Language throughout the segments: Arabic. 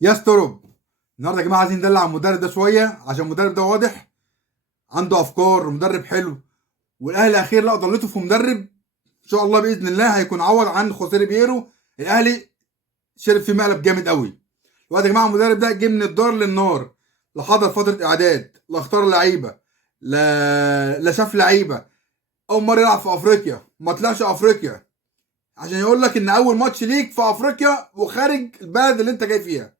يا استروب. النهارده يا جماعه عايزين ندلع المدرب ده شويه عشان المدرب ده واضح عنده افكار ومدرب حلو. والاهلي الاخير لقى ضلته في مدرب ان شاء الله باذن الله هيكون عوض عن خوسيه بيرو. الاهلي شرب فيه مقلب جامد قوي. الوقت يا جماعه المدرب ده جه من الدار للنار، لا حضر فتره اعداد، لا اختار لعيبه، لا شاف لعيبه. اول مره يلعب في افريقيا ما طلعش افريقيا عشان يقول لك ان اول ماتش ليك في افريقيا وخارج البلد اللي انت جاي فيها.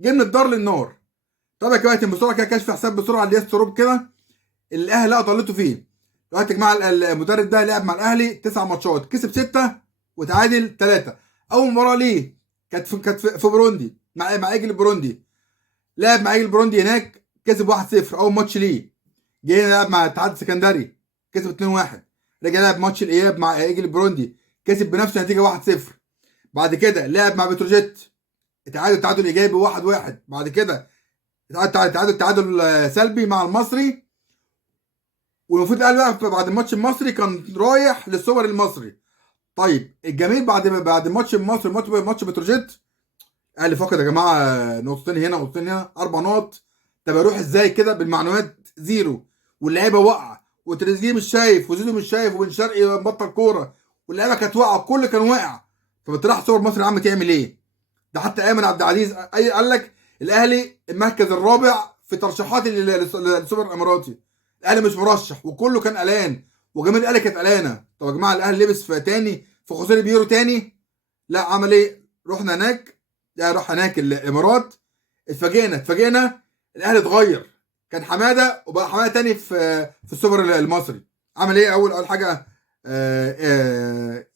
جه من الدار للنار. طب يا كابتن بسرعه كده كشف حساب بسرعه لياس روب كده الاهلي لقى طلته فيه. دلوقتي يا جماعه المدرب ده لعب مع الاهلي 9 ماتشات، كسب 6 وتعادل 3. اول مباراه ليه كانت في بوروندي مع ايجل بوروندي. لعب مع ايجل بوروندي هناك كسب 1-0 اول ماتش ليه. جه هنا لعب مع الاتحاد السكندري كسب 2-1. رجع لعب ماتش الاياب مع ايجل بوروندي كسب بنفس النتيجه 1-0. بعد كده لعب مع بتروجيت تعادل ايجابي 1-1. بعد كده تعادل سلبي مع المصري. والمفروض الاهلي بقى بعد الماتش المصري كان رايح للسوبر المصري. طيب الجميل بعد الماتش المصري ماتش بتروجيت الاهلي فقد يا جماعه نقطتين هنا نقطتين هنا 4 نقط. طب اروح ازاي كده بالمعنويات زيرو واللعيبه واقعه وتريزيجيه مش شايف وزيزو مش شايف وبن شرقي مبطل كوره واللعيبه كانت واقعه الكل كان واقع. طب انت رايح سوبر مصر يا عم تعمل ايه؟ ده حتى ايمن عبد العزيز قال لك الاهلي المركز الرابع في ترشيحات للسوبر الاماراتي. الاهلي مش مرشح وكله كان قلقان وجماهير الاهلي كانت قلقانه. طب يا جماعه الاهلي لبس في تاني في خوسيه بيرو تاني. لا عمل ايه؟ رحنا هناك، يعني راح هناك الامارات. اتفاجئنا الاهلي اتغير. كان حماده وبقى حماده تاني في السوبر المصري. عمل ايه اول حاجه؟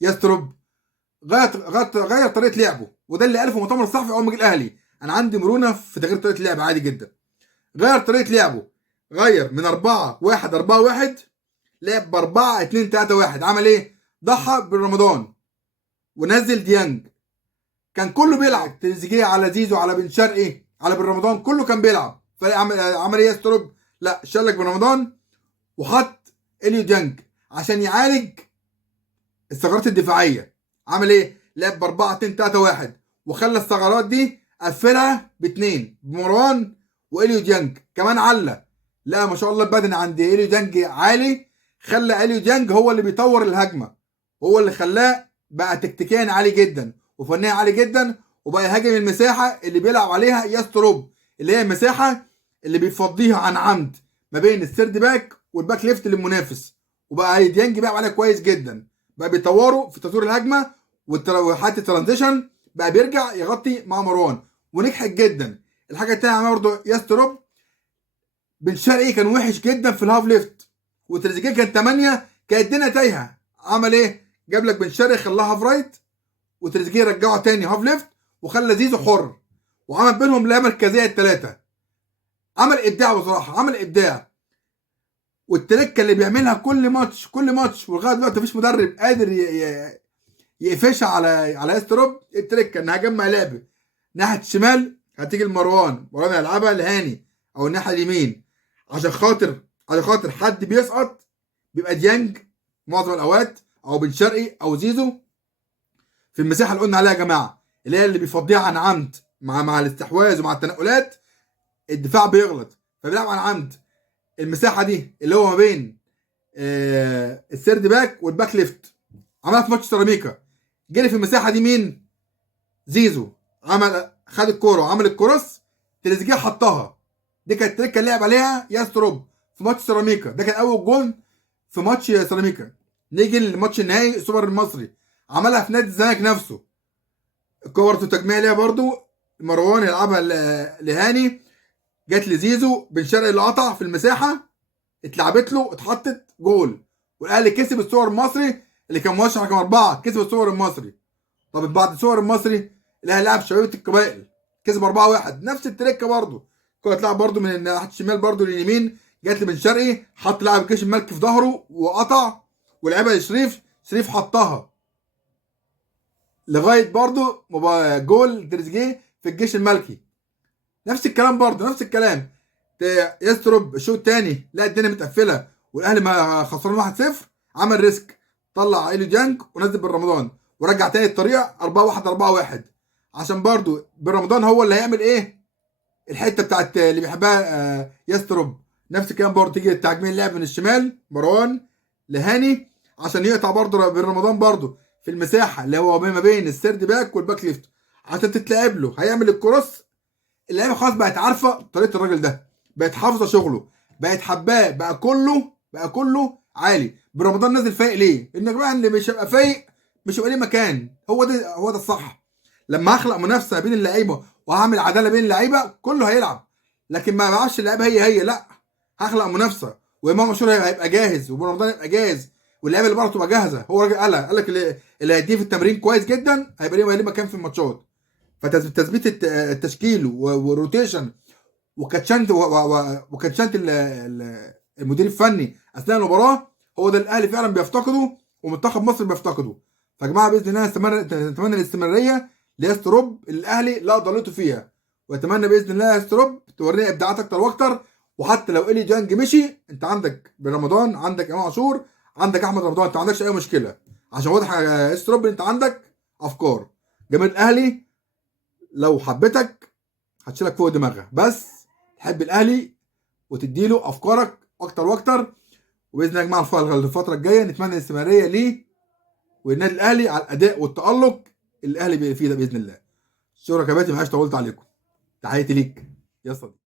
يستروب غير طريقه لعبه، وده اللي قاله في المؤتمر الصحفي اول ما جه الاهلي. انا عندي مرونه في تغيير طريقه اللعب عادي جدا. غير طريقه لعبه، غير من 4-1 لعب ب 4-2-3-1. عمل ايه؟ ضحى بالرمضان ونزل ديانج. كان كله بيلعب تريزيجيه على زيزو على بن شرقي على بن رمضان، كله كان بيلعب. عمل ايه يستروب؟ لا شلك بن رمضان وحط اليو ديانج عشان يعالج الثغرات الدفاعيه. عمل ايه؟ لعب ب 4-2-3-1 وخلى الثغرات دي قفلها باثنين بمروان واليو ديانج كمان علّى. لا ما شاء الله البدني عند اليو ديانج عالي. خلى اليو ديانج هو اللي بيطور الهجمه، هو اللي خلاه بقى تكتيكيا عالي جدا وفنيا عالي جدا. وبقى يهاجم المساحه اللي بيلعب عليها يستروب، اللي هي المساحه اللي بيفضيها عن عمد ما بين السيرد باك والباك ليفت للمنافس. وبقى ديانج بيلعب عليها كويس جدا. بقى بيطوروا في تطوير الهجمه وحتى الترانزيشن بقى بيرجع يغطي مع مروان ونجحت جدا. الحاجه الثانيه برضه يستروب، بن شرقي كان وحش جدا في الهاف ليفت وتريزيجيه كان 8، كانت الدنيا تايهه. عمل ايه؟ جاب لك بن شرقي خلاها هاف رايت وتريزيجيه رجعه تاني هاف ليفت وخلى زيزو حر وعمل بينهم لا مركزيه الثلاثه. عمل ابداع بصراحه، عمل ابداع. والتركه اللي بيعملها كل ماتش ولغايه دلوقتي مفيش مدرب قادر يقفشها على يستروب. التركه ان هجمع لعب ناحيه الشمال هتيجي مروان هيلعبها لهاني او الناحيه اليمين عشان خاطر حد بيسقط بيبقى ديانج معظم الاوقات او بن شرقي او زيزو في المساحه اللي قلنا عليها يا جماعه، اللي هي اللي بيفضيها عن عمد مع الاستحواذ ومع التنقلات. الدفاع بيغلط فبيلعب عن عمد المساحه دي اللي هو ما بين السيرد باك والباك ليفت. عملها في ماتش سيراميكا، جري في المساحه دي مين؟ زيزو. خد الكوره وعمل الكروس، تريزيجيه حطها. دي كانت التركه اللي لعب عليها يستروب في ماتش سيراميكا. ده كان اول جول في ماتش سيراميكا. نيجي للماتش النهائي السوبر المصري، عملها في نادي الزمالك نفسه. الكور تجميع ليها برضو، مروان يلعبها لهاني، جت لزيزو، بن شرقي اللي قطع في المساحه اتلعبت له اتحطت جول. والاهلي كسب السوبر المصري اللي كان مرشح رقم 4، كسب السوبر المصري. طب بعد السوبر المصري الاهلي لعب شبيبه القبائل كسب 4-1 نفس التركه برضه. الكوره اتلعب برضه من ناحيه الشمال برضه لليمين، جت لبن شرقي حط لاعب الجيش الملكي في ظهره وقطع ولعبها لشريف حطها لغايه برضه جول تريزيجيه في الجيش الملكي. نفس الكلام برضه نفس الكلام. يسترب الشوط الثاني لا الدنيا متقفله والاهلي ما خسران 1-0، عمل ريسك طلع اليو ديانج ونزل بن رمضان ورجع تاني الطريقه 4-1. عشان برضو برمضان هو اللي هيعمل ايه الحته بتاعت اللي بيحبها يستروب. نفس الكلام برضو تيجي تجميع اللعب من الشمال مروان لهاني عشان يقطع برضو برمضان برضو في المساحه اللي هو ما بين السيرد باك والباك ليفت عشان تتلعب له هيعمل الكروس. اللعيبه خلاص بقت عارفه طريقه الراجل ده، بقت حافظه شغله، بقت حباه، بقى كله عالي. برمضان نازل فايق ليه؟ انك بقى اللي مش هيبقى فايق مش هيبقى ليه مكان. هو ده الصح. لما هخلق منافسه بين اللعيبه وهعمل عداله بين اللعيبه كله هيلعب. لكن ما بلعبش اللعيبه هي لا، هخلق منافسه وامام عاشور هيبقى جاهز ورمضان هيبقى جاهز واللعيبه اللي بره تبقى جاهزه. هو راجل قال لك اللي هيديه في التمرين كويس جدا هيبقى ليه مكان في الماتشات. فتثبيت التشكيل والروتيشن وكاتشانت المدير الفني اثناء المباراه هو ده الاهلي فعلا بيفتقده ومنتخب مصر بيفتقده. فيا جماعه باذن الله نتمنى الاستمراريه ليستروب الاهلي لا ضليته فيها. واتمنى باذن الله يستروب تورينا ابداعات اكتر واكتر. وحتى لو الي ديانج مشي انت عندك برمضان، عندك امام عاشور، عندك احمد رمضان، انت ما عندكش اي مشكله. عشان واضح يا يستروب انت عندك افكار. جماهير الاهلي لو حبتك هتشيلك فوق دماغها، بس تحب الاهلي وتديله افكارك اكتر واكتر. وباذن الله يا جماعه الفتره الجايه نتمنى الاستمراريه ليه والنادي الاهلي على الاداء والتالق اللي الاهلي فيه ده باذن الله. شكرا يا كباتن، معلش طولت عليكم. تحياتي ليك يا صديقي.